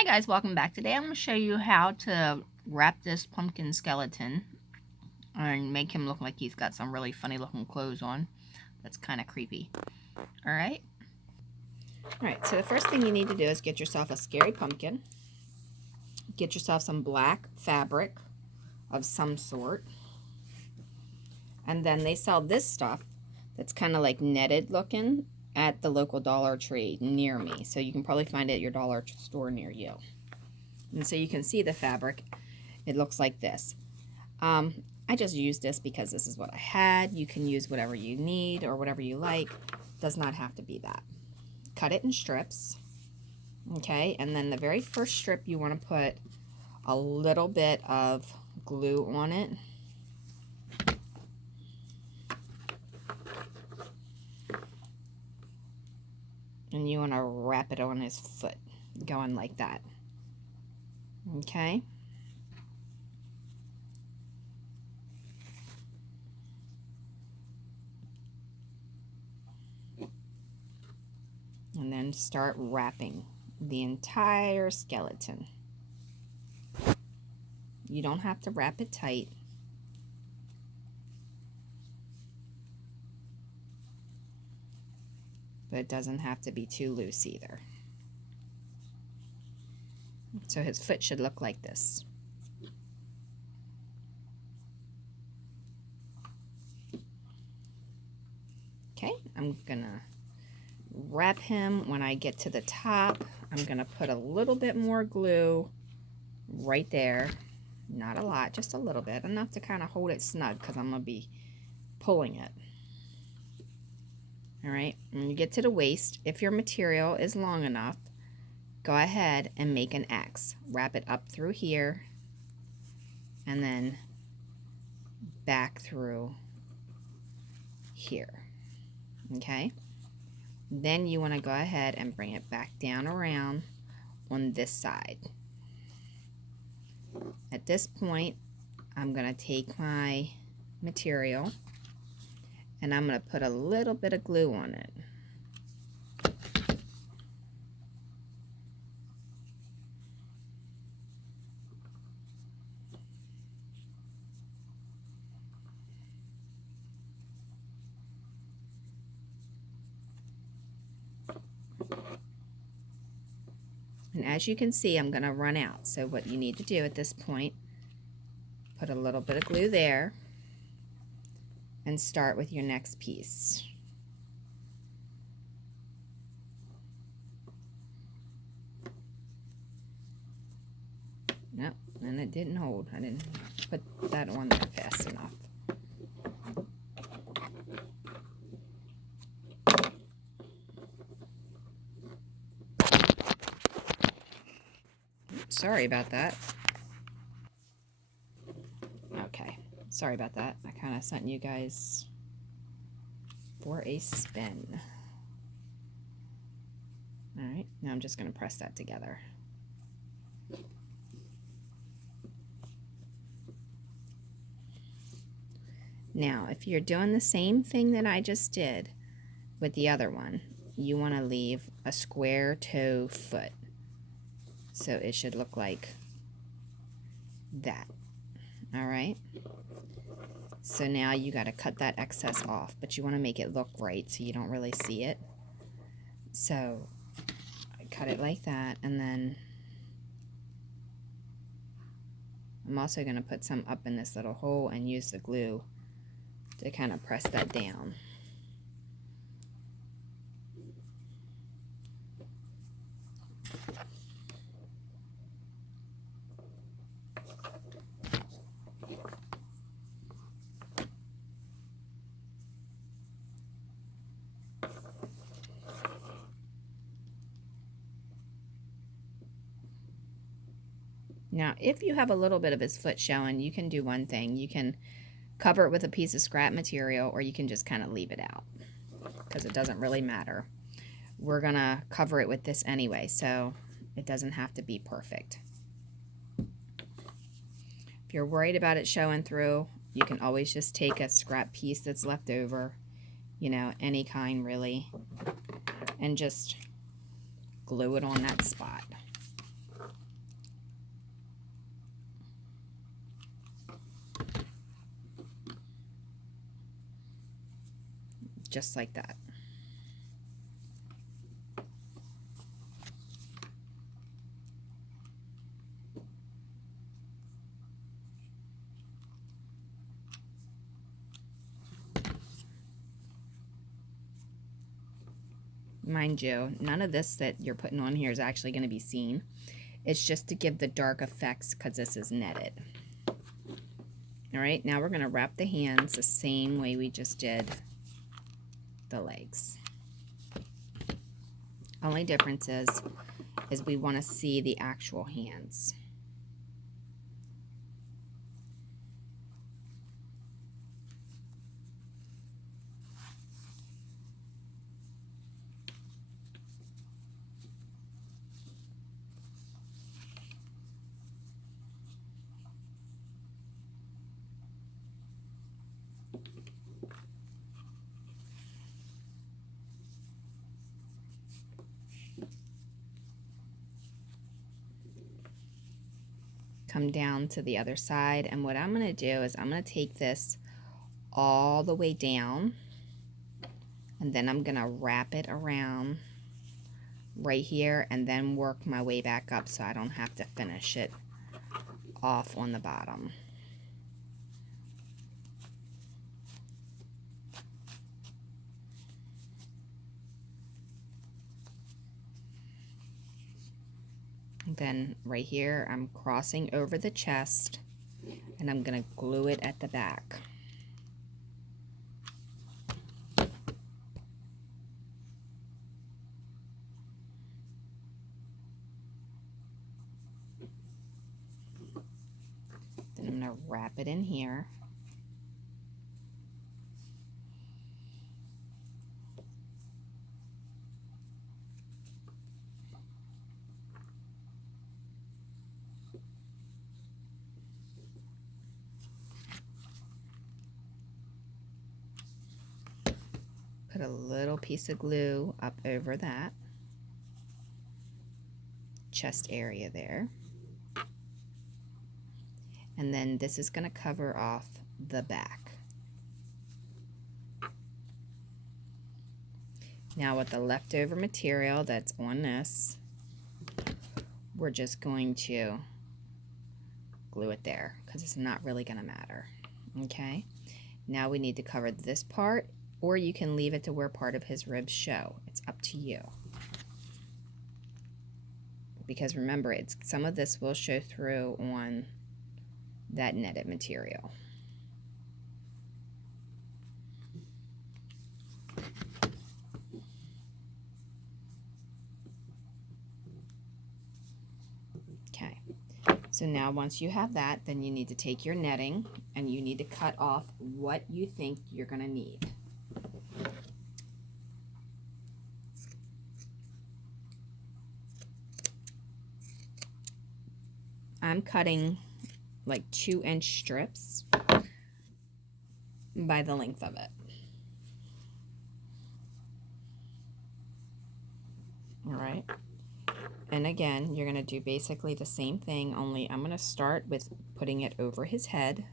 Hi guys, welcome back. Today I'm going to show you how to wrap this pumpkin skeleton and make him look like he's got some really funny looking clothes on. That's kind of creepy. Alright, so the first thing you need to do is get yourself a scary pumpkin. Get yourself some black fabric of some sort. And then they sell this stuff that's kind of like netted looking at the local Dollar Tree near me. So you can probably find it at your dollar store near you. And so you can see the fabric. It looks like this. I just used this because this is what I had. You can use whatever you need or whatever you like. Does not have to be that. Cut it in strips. Okay, and then the very first strip you want to put a little bit of glue on it. And you want to wrap it on his foot, going like that. Okay. And then start wrapping the entire skeleton. You don't have to wrap it tight. But it doesn't have to be too loose either. So his foot should look like this. Okay, I'm gonna wrap him. When I get to the top, I'm gonna put a little bit more glue right there. Not a lot, just a little bit, enough to kind of hold it snug because I'm gonna be pulling it. All right, when you get to the waist, if your material is long enough, go ahead and make an X. Wrap it up through here and then back through here. Okay, then you want to go ahead and bring it back down around on this side. At this point, I'm going to take my material and I'm going to put a little bit of glue on it. And as you can see, I'm going to run out. So what you need to do at this point, put a little bit of glue there and start with your next piece. Nope, and it didn't hold. I didn't put that on there fast enough. Sorry about that. Okay, sorry about that. I kind of sent you guys for a spin. All right, now I'm just going to press that together. Now, if you're doing the same thing that I just did with the other one, you want to leave a square toe foot. So it should look like that. All right. So now you got to cut that excess off, but you want to make it look right so you don't really see it. So I cut it like that, and then I'm also going to put some up in this little hole and use the glue to kind of press that down. Now, if you have a little bit of his foot showing, you can do one thing. You can cover it with a piece of scrap material, or you can just kind of leave it out because it doesn't really matter. We're going to cover it with this anyway, so it doesn't have to be perfect. If you're worried about it showing through, you can always just take a scrap piece that's left over, you know, any kind really, and just glue it on that spot. just like that. Mind you, none of this that you're putting on here is actually going to be seen. It's just to give the dark effects because this is netted. All right, now we're going to wrap the hands the same way we just did the legs. Only difference is we want to see the actual hands. Come down to the other side, and what I'm going to do is I'm going to take this all the way down, and then I'm going to wrap it around right here and then work my way back up so I don't have to finish it off on the bottom. Then right here I'm crossing over the chest and I'm going to glue it at the back. Then I'm going to wrap it in here. Put a little piece of glue up over that chest area there. And then this is going to cover off the back. Now with the leftover material that's on this, we're just going to glue it there because it's not really going to matter. Okay, now we need to cover this part, or you can leave it to where part of his ribs show. It's up to you. Because remember, some of this will show through on that netted material. Okay, so now once you have that, then you need to take your netting and you need to cut off what you think you're going to need. I'm cutting like 2-inch strips by the length of it. All right. And again, you're going to do basically the same thing, only I'm going to start with putting it over his head.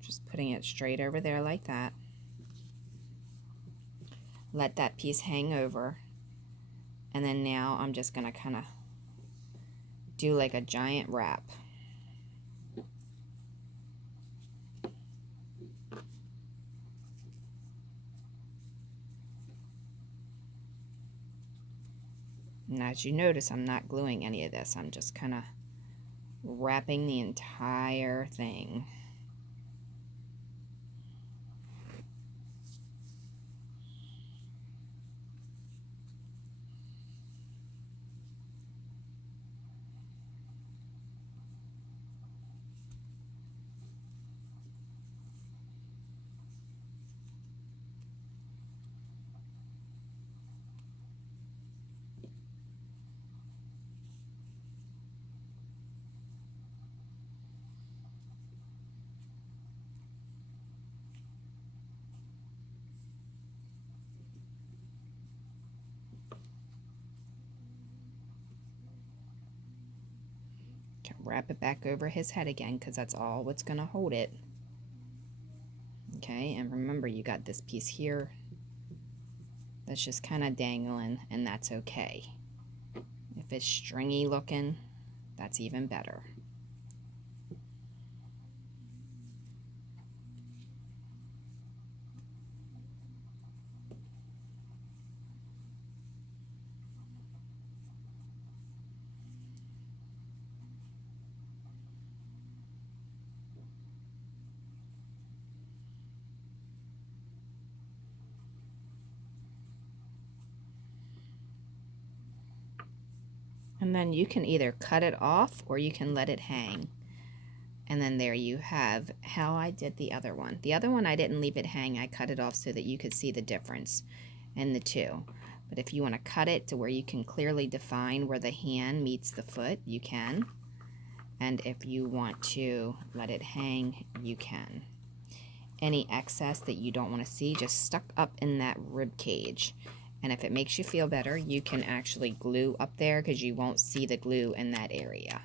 Just putting it straight over there like that. Let that piece hang over. And then now I'm just going to kind of do like a giant wrap. And as you notice, I'm not gluing any of this. I'm just kind of wrapping the entire thing. Wrap it back over his head again because that's all what's going to hold it. Okay, and remember you got this piece here that's just kind of dangling, and that's okay. If it's stringy looking, that's even better. And then you can either cut it off or you can let it hang. And then there you have how I did the other one. The other one I didn't leave it hang, I cut it off so that you could see the difference in the two. But if you want to cut it to where you can clearly define where the hand meets the foot, you can. And if you want to let it hang, you can. Any excess that you don't want to see just stuck up in that rib cage. And if it makes you feel better, you can actually glue up there because you won't see the glue in that area.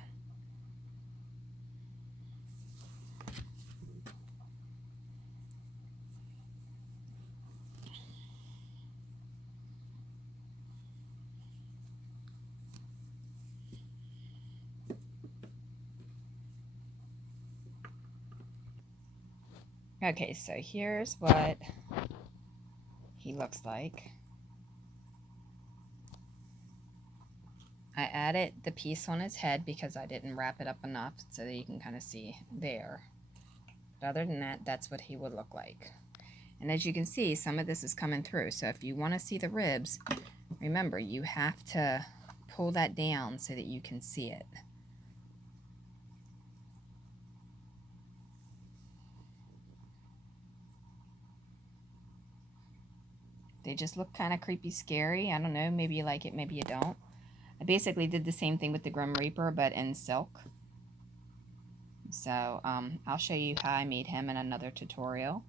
Okay, so here's what he looks like. I added the piece on his head because I didn't wrap it up enough so that you can kind of see there. But other than that, that's what he would look like. And as you can see, some of this is coming through. So if you want to see the ribs, remember, you have to pull that down so that you can see it. They just look kind of creepy, scary. I don't know, maybe you like it, maybe you don't. I basically did the same thing with the Grim Reaper, but in silk. So I'll show you how I made him in another tutorial.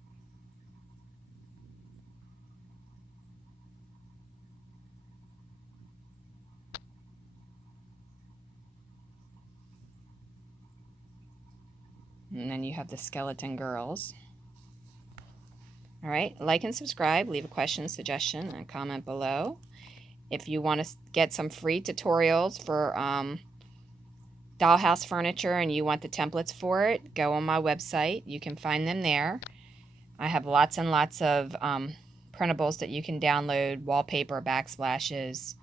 And then you have the skeleton girls. All right, like and subscribe, leave a question, suggestion, and comment below. If you want to get some free tutorials for dollhouse furniture and you want the templates for it, go on my website. You can find them there. I have lots and lots of printables that you can download, wallpaper, backsplashes,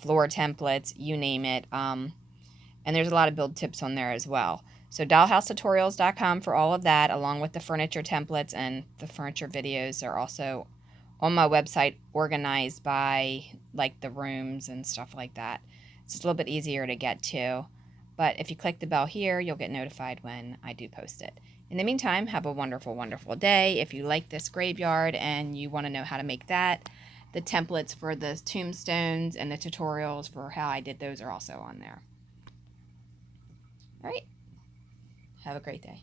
floor templates, you name it. And there's a lot of build tips on there as well. So dollhousetutorials.com for all of that, along with the furniture templates, and the furniture videos are also on my website, organized by like the rooms and stuff like that. It's just a little bit easier to get to. But if you click the bell here, you'll get notified when I do post it. In the meantime, have a wonderful, wonderful day. If you like this graveyard and you want to know how to make that, the templates for the tombstones and the tutorials for how I did those are also on there. All right. Have a great day.